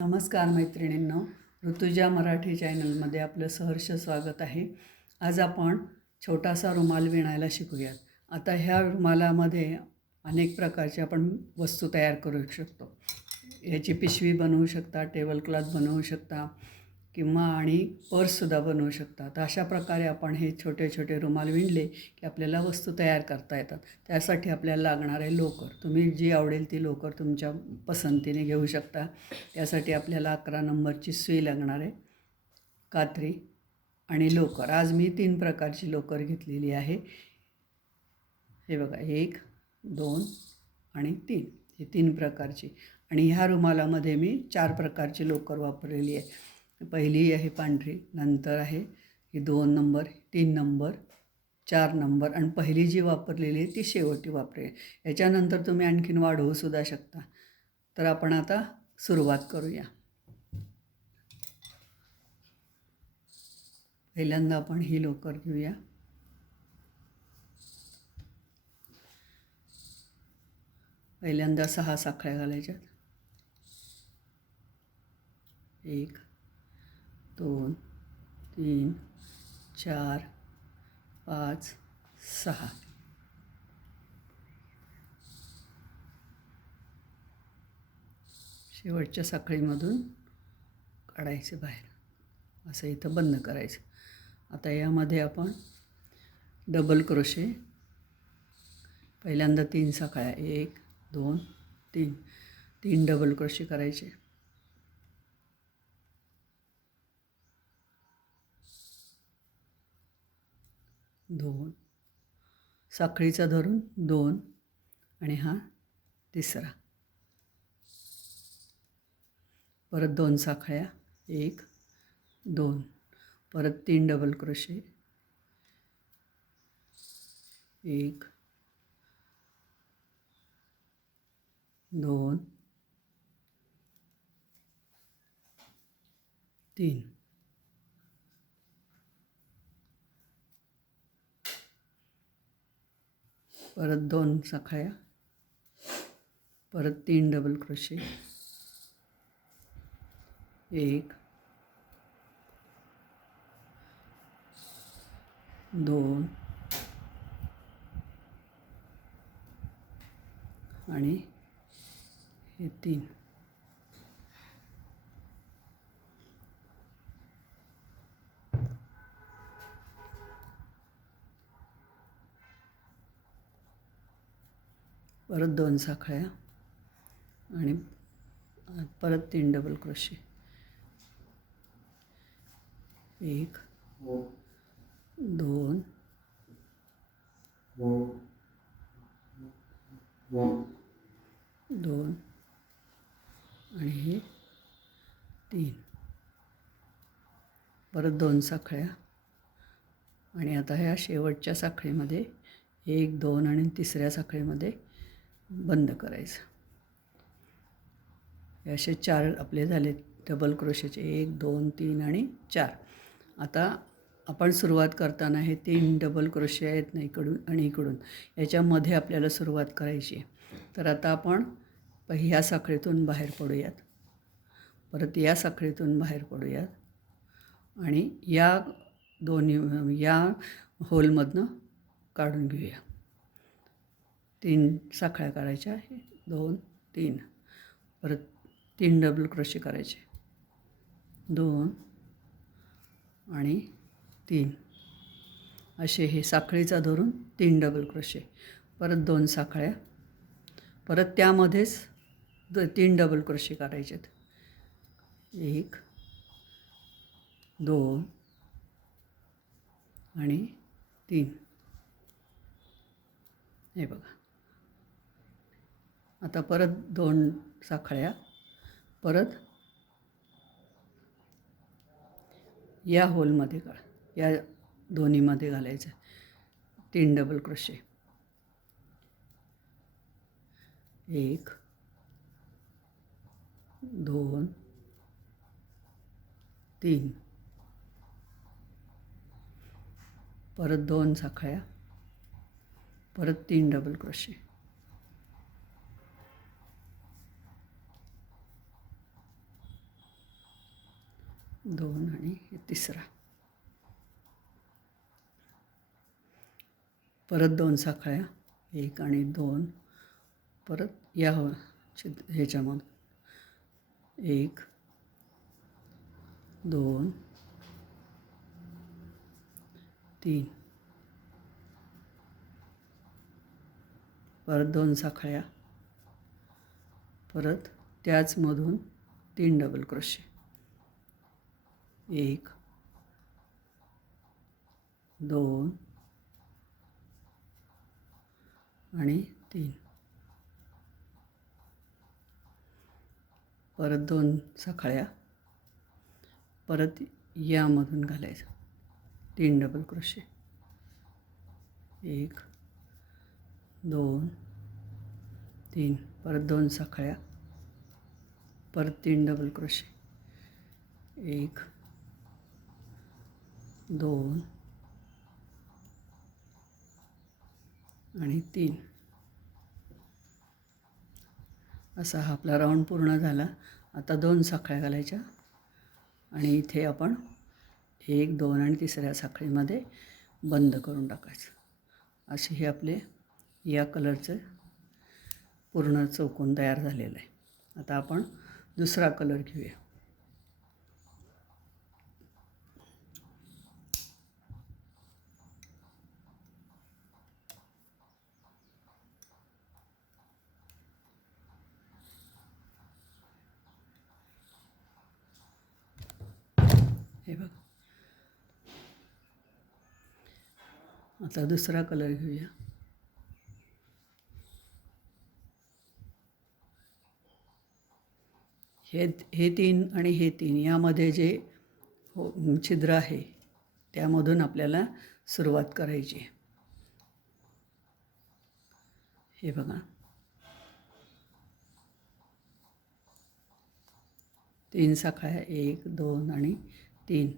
नमस्कार मैत्रिणींनो, ऋतुजा मराठी चॅनलमध्ये आपलं सहर्ष स्वागत आहे. आज आपण छोटासा रुमाल विणायला शिकूयात. आता ह्या रुमालामध्ये अनेक प्रकारचे आपण वस्तू तयार करू शकतो. ह्याची पिशवी बनवू शकता, टेबल क्लॉथ बनवू शकता किंवा आणि पर्ससुद्धा बनवू शकता. तर अशा प्रकारे आपण हे छोटे छोटे रुमाल विणले की आपल्याला वस्तू तयार करता येतात. त्यासाठी आपल्याला लागणार आहे लोकर. तुम्ही जी आवडेल ती लोकर तुमच्या पसंतीने घेऊ शकता. त्यासाठी आपल्याला 11 नंबरची सुई लागणार आहे, कात्री आणि लोकर. आज मी 3 प्रकारची लोकर घेतलेली आहे. हे बघा, 1, 2 आणि 3, हे 3 प्रकारची. आणि ह्या रुमालामध्ये मी 4 प्रकारची लोकर वापरलेली आहे. पहिली आहे पांढरी, नंतर आहे ही 2 नंबर, 3 नंबर, 4 नंबर आणि पहिली जी वापरलेली आहे ती शेवटी वापरेल. याच्यानंतर तुम्ही आणखीन वाढवूसुद्धा शकता. तर आपण आता सुरुवात करूया. पहिल्यांदा आपण ही लोकर घेऊया. पहिल्यांदा 6 साखळ्या घालायच्यात. 1, 2, 3, 4, 5, 6. शेवटच्या साखळीमधून काढायचं बाहेर, असं इथं बंद करायचं. आता यामध्ये आपण डबल क्रोशे, पहिल्यांदा 3 साखळ्या, 1, 2, 3, 3 डबल क्रोशे करायचे. दोन साखळीचा धरून 2 आणि हा तिसरा. परत 2 साखळ्या, 1, 2, परत 3 डबल क्रोशे, 1, 2, 3. परत 2 साखळ्या, परत 3 डबल क्रोशे, 1, 2 आणि हे 3. परत 2 साखळ्या आणि परत 3 डबल क्रोशे, 1, 2, 2 आणि हे 3. परत 2 साखळ्या आणि आता ह्या शेवटच्या साखळीमध्ये 1, 2 आणि तिसऱ्या साखळीमध्ये बंद करायचं. हे असे 4 आपले झाले डबल क्रोशेचे, 1, 2, 3 आणि 4. आता आपण सुरुवात करताना हे 3 डबल क्रोशे आहेत ना इकडून आणि इकडून, याच्यामध्ये आपल्याला सुरुवात करायची आहे. तर आता आपण ह्या साखळीतून बाहेर पडूयात, परत या साखळीतून बाहेर पडूयात आणि या दोन्ही या होलमधनं काढून घेऊया. 3 साखळ्या करायच्या, 2, 3, परत 3 डबल क्रोशे करायचे, 2 आणि 3. असे हे साखळीचा धरून 3 डबल क्रोशे, परत 2 साखळ्या, परत त्यामध्येच 3 डबल क्रोशे करायचेत, 1, 2 आणि 3. हे बघा. आता परत 2 साखळ्या, परत या होलमध्ये या दोन्हीमध्ये घालायचं, 3 डबल क्रोशे, 1, 2, 3, परत 2 साखळ्या, परत 3 डबल क्रोशे, 2 आणि तिसरा, परत 2 साखळ्या, 1 आणि 2, परत या ह्याच्यामधून 1 2 3, परत 2 साखळ्या, परत त्याचमधून 3 डबल क्रोशे, 1 2 आणि 3, परत 2 साखळ्या, परत यामधून घालायचं 3 डबल क्रोशे, 1 2 3, परत 2 साखळ्या, परत 3 डबल क्रोशे, 1 2 आणि 3. असा हा आपला राऊंड पूर्ण झाला. आता 2 साखळ्या घालायच्या आणि इथे आपण 1 2 आणि तिसऱ्या साखळीमध्ये बंद करून टाकायचं. असे हे आपले या कलरचं पूर्ण चौकोन तयार झालेलं आहे. आता आपण दुसरा कलर घेऊया. हे बघा, आता दुसरा कलर घेऊया. हे 3 आणि हे 3 यामध्ये जे छिद्र आहे त्यामधून आपल्याला सुरुवात करायची आहे. हे बघा, 3 साखळ्या, 1 2 आणि 3,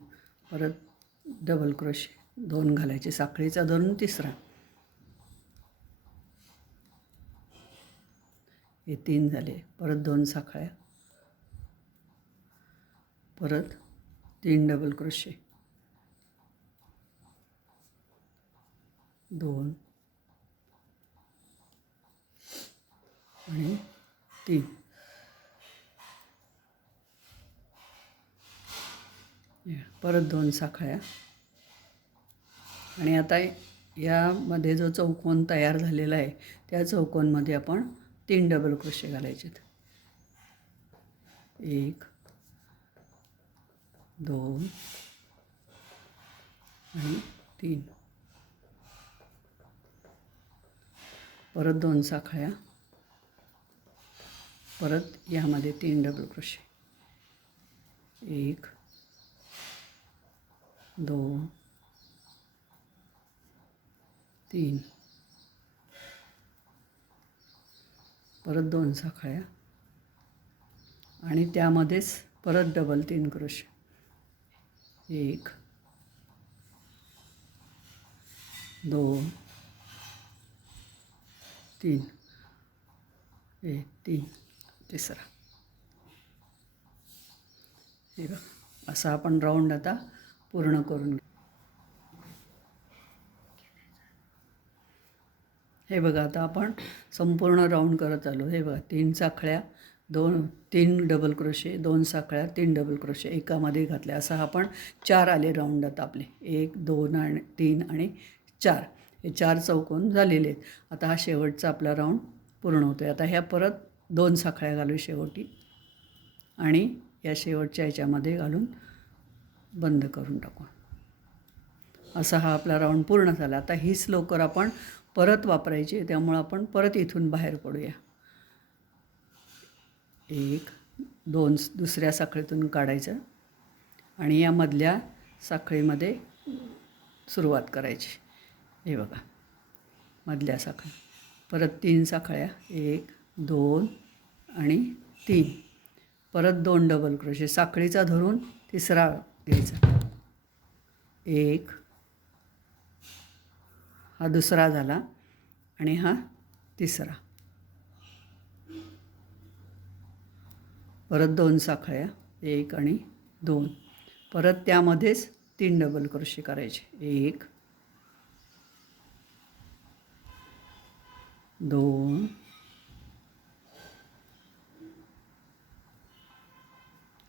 परत डबल क्रोशे 2 घालायचे, साखळीचा धरून तिसरा, हे 3 झाले, परत 2 साखळ्या, परत 3 डबल क्रोशे, 2 आणि 3, परत 2 साखळ्या. आणि आता यामध्ये जो चौकोन तयार झालेला आहे त्या चौकोनमध्ये आपण 3 डबल क्रोशे घालायचे. 1 2 आणि 3, परत 2 साखळ्या, परत यामध्ये 3 डबल क्रोशे, 1 2 3, परत 2 साखळ्या आणि त्यामध्येच परत डबल 3 क्रोशे, 1 2 3, 3 तिसरा. हे बघा, असा आपण राऊंड आता पूर्ण करून. हे बघा, आता आपण संपूर्ण राऊंड करत आलो. हे बघा, 3 साखळ्या, 3 डबल क्रोशे, 2 साखळ्या, 3 डबल क्रोशे एकामध्ये घातल्या. असा आपण 4 आले राऊंड आता आपले. 1 2 आणि 3 आणि 4, हे 4 चौकोन झालेले आहेत. आता हा शेवटचा आपला राऊंड पूर्ण होतो आहे. आता ह्या परत 2 साखळ्या घालू शेवटी आणि या शेवटच्या ह्याच्यामध्ये घालून बंद करून टाकू. असा हा आपला राऊंड पूर्ण झाला. आता हीच लोकर आपण परत वापरायची, त्यामुळं आपण परत इथून बाहेर पडूया. 1 2 दुसऱ्या साखळीतून काढायचं आणि या मधल्या साखळीमध्ये सुरुवात करायची. हे बघा, मधल्या साखळी, परत 3 साखळ्या, 1 2 आणि 3, परत 2 डबल क्रोशे, साखळीचा धरून तिसरा घ्यायचा, 1, हा दुसरा झाला आणि हा तिसरा, परत 2 साखळ्या, 1 आणि 2, परत त्यामध्येच 3 डबल क्रोशे करायचे. 1 2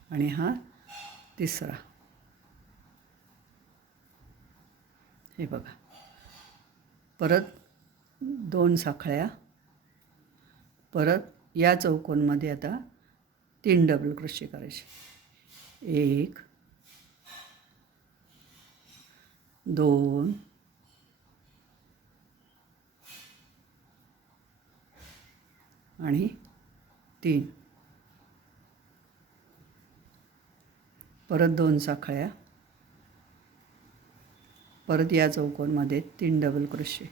आणि हा तिसरा. हे बघा, परत 2 साखळ्या, परत या चौकोनमध्ये आता 3 डबल क्रोशे करायचे. 1 2 आणि 3. परत 2 साखळ्या, परत या चौकोनमध्ये 3 डबल क्रोशे.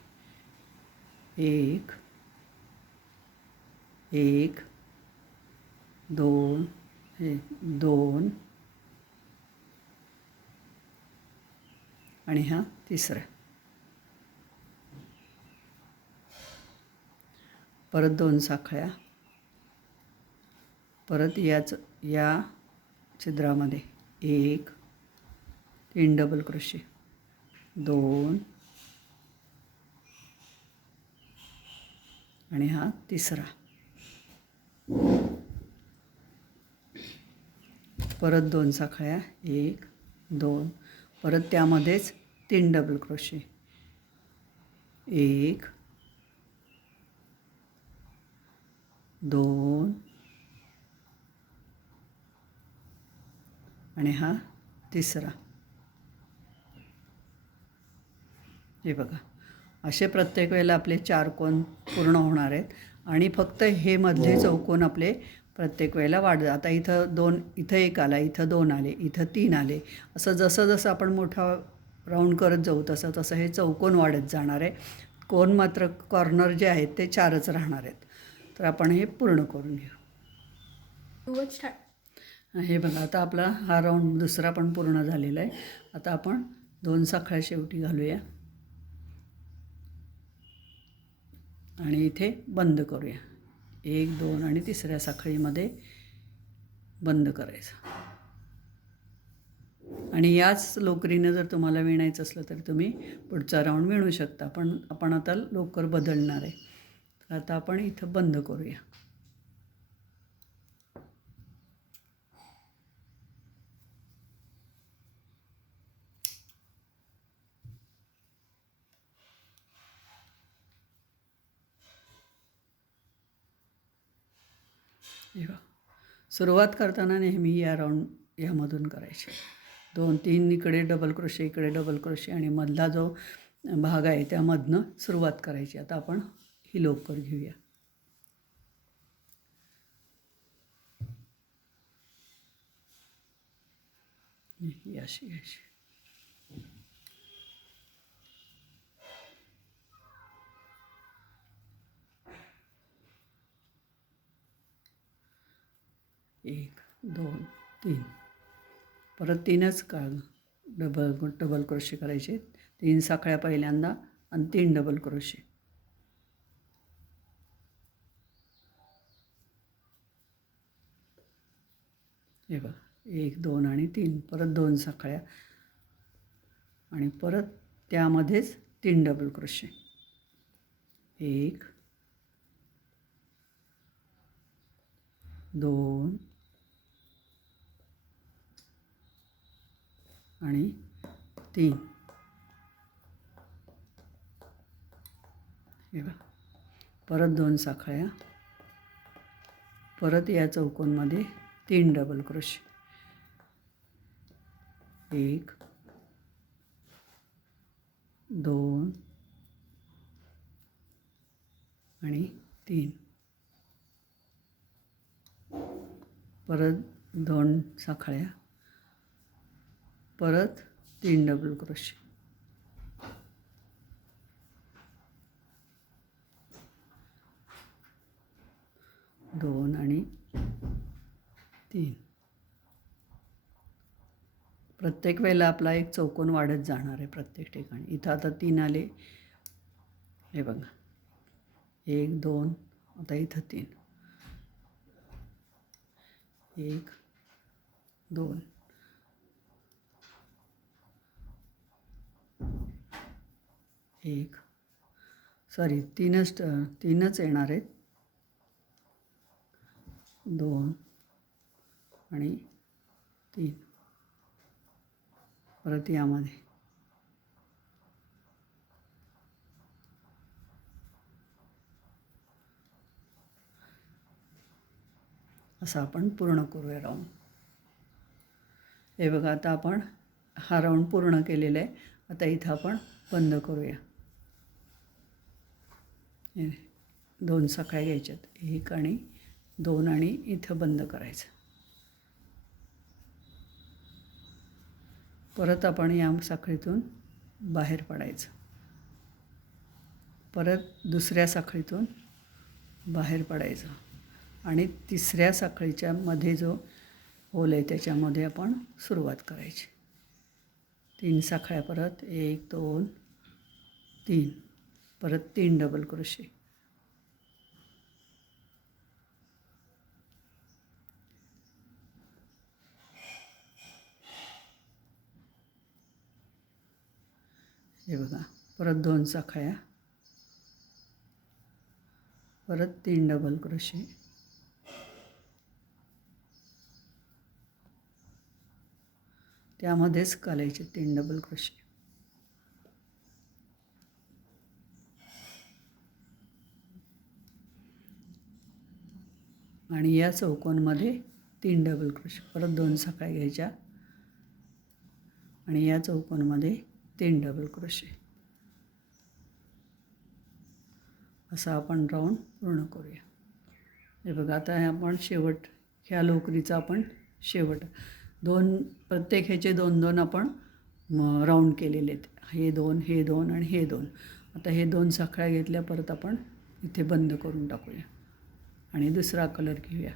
1 1 2 2 आणि हा तिसरा. परत 2 साखळ्या, परत या छिद्रामध्ये 1 3 डबल क्रोशे. 2 आणि हा तिसरा. परत 2 साखळ्या, 1 2, परत त्यामध्येच 3 डबल क्रोशे. 1 2 आणि हा तिसरा. हे बघा, असे प्रत्येक वेळेला आपले 4 कोन पूर्ण होणार आहेत. आणि फक्त हे मधले चौकोन आपले प्रत्येक वेळेला वाढतात. आता इथं 2, इथं 1 आला, इथं 2 आले, इथं 3 आले. असं जसं जसं आपण मोठा राऊंड करत जाऊ तसं तसं हे चौकोन वाढत जाणार आहे. कोन मात्र कॉर्नर जे आहेत ते 4च राहणार आहेत. तर आपण हे पूर्ण करून घेऊ. हे बघा, आता आपला हा राऊंड दुसरा पण पूर्ण झालेला आहे. आता आपण 2 साखळ्या शेवटी घालूया आणि इथे बंद करूया. 1 2 आणि तिसऱ्या साखळीमध्ये बंद करायचं. आणि याच लोकरीनं जर तुम्हाला विणायचं असलं तर तुम्ही पुढचा राऊंड विणू शकता. पण आपण आता लोकर बदलणार आहे. तर आता आपण इथं बंद करूया. सुरुवात करताना नेहमी यामधून करायची. 2 3 इकडे डबल क्रोशे, इकडे डबल क्रोशे आणि मधला जो भाग आहे त्यामधनं सुरुवात करायची. आता आपण ही लोकर घेऊया. अशी घ्यायची. एक 2 3, परत 3च डबल क्रोशे करायचे. 3 साखळ्या पहिल्यांदा आणि 3 डबल क्रोशे. हे बघा, 1 2 आणि 3, परत 2 साखळ्या आणि परत त्यामध्येच 3 डबल क्रोशे. 1 2 आणि 3. हे बघा, परत 2 साखळ्या, परत या चौकोनमध्ये 3 डबल क्रोशे. 1 2 आणि 3, परत 2 साखळ्या, परत 3 डबल क्रोशे. 2 आणि 3. प्रत्येक वेळेला आपला एक चौकोन वाढत जाणार आहे प्रत्येक ठिकाणी. इथं आता 3 आले. हे बघा, 1 2, आता इथं 3. 1 2 एक, सॉरी तीनच येणार आहेत, 2 आणि 3. परत यामध्ये असं आपण पूर्ण करूया राऊंड. हे बघा, आता आपण हा राऊंड पूर्ण केलेला आहे. आता इथं आपण बंद करूया. 2 साखळ्या घ्यायच्यात, 1 आणि 2 आणि इथं बंद करायचं. परत आपण या साखळीतून बाहेर पडायचं. परत दुसऱ्या साखळीतून बाहेर पडायचं आणि तिसऱ्या साखळीच्या मध्ये जो होल आहे त्याच्यामध्ये आपण सुरुवात करायची. 3 साखळ्या, परत 1 2 3, परत 3 डबल क्रोशे. हे बघा, परत 2 साखळ्या, परत 3 डबल क्रोशे, त्यामध्येच घालायचे 3 डबल क्रोशे आणि या चौकोनमध्ये 3 डबल क्रोशे. परत 2 साखळ्या घ्यायच्या आणि या चौकोनमध्ये 3 डबल क्रोशे. असा आपण राऊंड पूर्ण करूया. हे बघा, आता आपण शेवट ह्या लोकरीचा आपण शेवट प्रत्येक ह्याचे 2-2 आपण राऊंड केलेले आहेत. हे 2, हे 2 आणि हे 2. आता हे 2 साखळ्या घेतल्या, परत आपण इथे बंद करून टाकूया आणि दुसरा कलर घेऊया.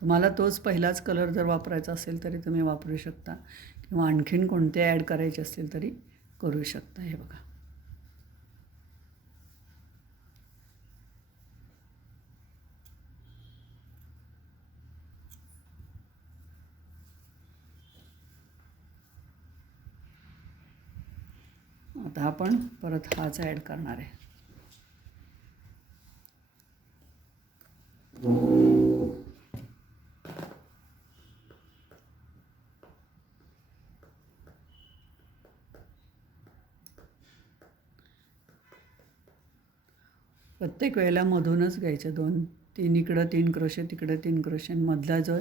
तुम्हाला तोच पहिलाच कलर जर वापरायचा असेल तरी तुम्ही वापरू शकता, किंवा आणखीन कोणते ॲड करायचे असतील तरी करू शकता. हे बघा, आता आपण परत हाच ॲड करणार आहे. प्रत्येक वेळेला मधूनच घ्यायचं, 2-3 इकडं 3 क्रोशे, तिकडे 3 क्रोशे, मधला जो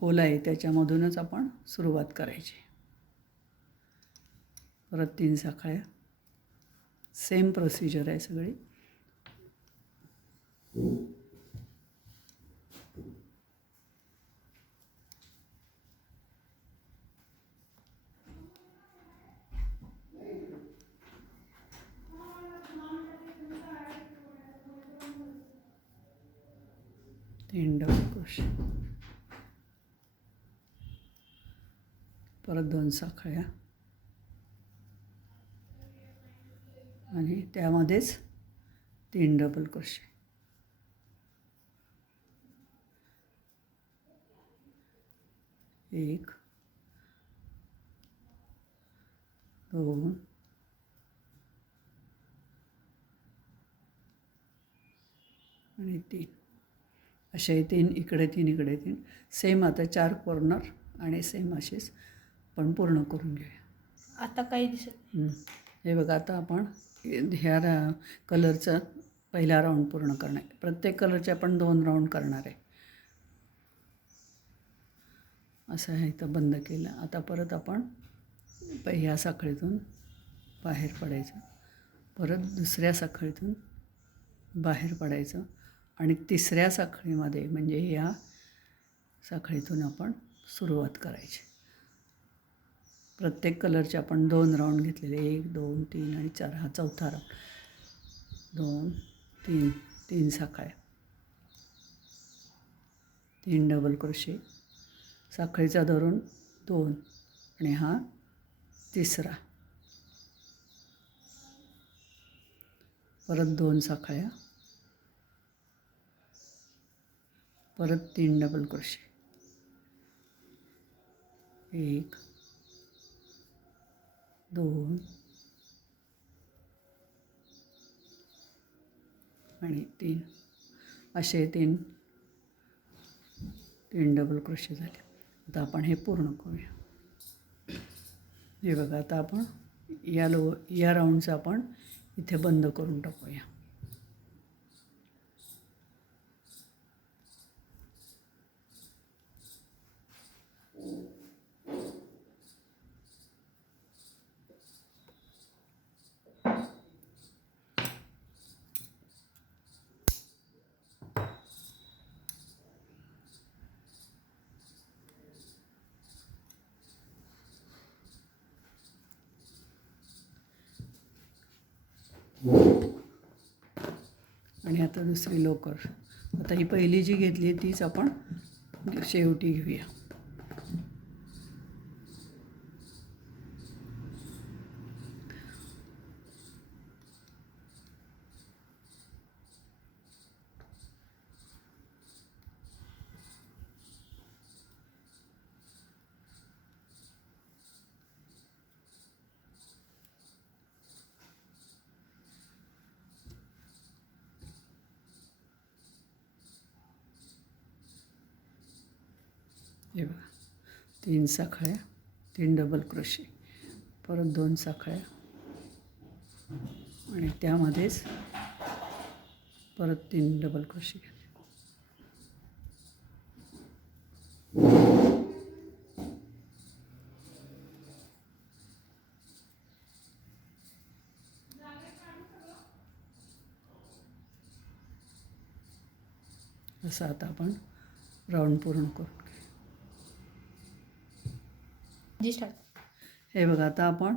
होल आहे त्याच्यामधूनच आपण सुरुवात करायची. परत 3 साखळ्या, सेम प्रोसिजर आहे सगळी. तीन डबल क्रोशे, परत 2 साखळ्या आणि त्यामध्येच 3 डबल क्रोशे. एक, 2 आणि 3. असे 3 इकडे 3 इकडे 3, सेम. आता 4 कॉर्नर आणि सेम असेच पण पूर्ण करून घेऊया. आता काही दिसत नाही. हे बघा, आता आपण ह्या कलरचा पहिला राऊंड पूर्ण करणार आहे. प्रत्येक कलरचे आपण 2 राऊंड करणार आहे. असं आहे, इथं बंद केलं. आता परत आपण ह्या साखळीतून बाहेर पडायचं, परत दुसऱ्या साखळीतून बाहेर पडायचं आणि तिसऱ्या साखळीमध्ये म्हणजे या साखळीतून आपण सुरुवात करायची. प्रत्येक कलरचे आपण 2 राऊंड घेतलेले, 1 2 3 आणि 4. हा चौथा राऊंड. 2 3, 3 साखळ्या, 3 डबल क्रोशे, साखळीचा धरून 2 आणि हा तिसरा. परत 2 साखळ्या, परत 3 डबल क्रोशे, 1 2 आणि 3 असे तीन डबल क्रोशे झाले. आता आपण हे पूर्ण करूया. हे बघा, आता आपण या राऊंडचं आपण इथे बंद करून टाकूया. आणि आता दुसरी लोकर. आता ही पहिली जी घेतली तीच आपण शेवटी घेऊया. हे बघा, 3 साखळ्या, 3 डबल क्रोशे, परत 2 साखळ्या आणि त्यामध्येच परत 3 डबल क्रोशे घ्या. असं आता आपण राऊंड पूर्ण करू. हे बघा, आता आपण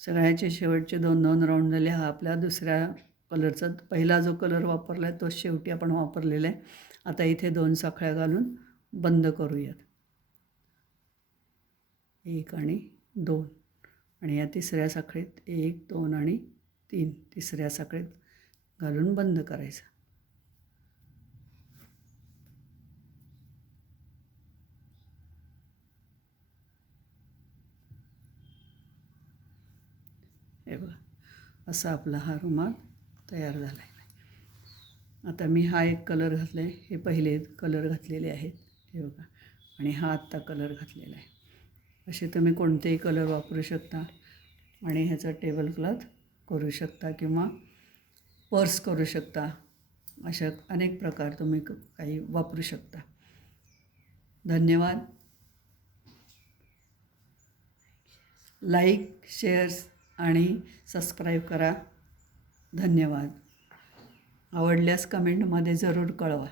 सगळ्याचे शेवटचे 2 राऊंड झाले. हा आपल्या दुसऱ्या कलरचा पहिला जो कलर वापरला आहे तो शेवटी आपण वापरलेला आहे. आता इथे 2 साखळ्या घालून बंद करूयात. 1 आणि 2 आणि या तिसऱ्या साखळीत 1 2 आणि 3 तिसऱ्या साखळीत घालून बंद करायचं. हे बघा, असा आपला हा रुमाल तयार झाला आहे. आता मी हा एक कलर घातला आहे. हे पहिले कलर घातलेले आहेत, हे बघा, आणि हा आत्ता कलर घातलेला आहे. असे तुम्ही कोणतेही कलर वापरू शकता आणि ह्याचा टेबल क्लॉथ करू शकता किंवा पर्स करू शकता. अशा अनेक प्रकार तुम्ही काही वापरू शकता. धन्यवाद. लाईक, शेअर्स आणि सबस्क्राईब करा. धन्यवाद. आवडल्यास कमेंटमध्ये जरूर कळवा.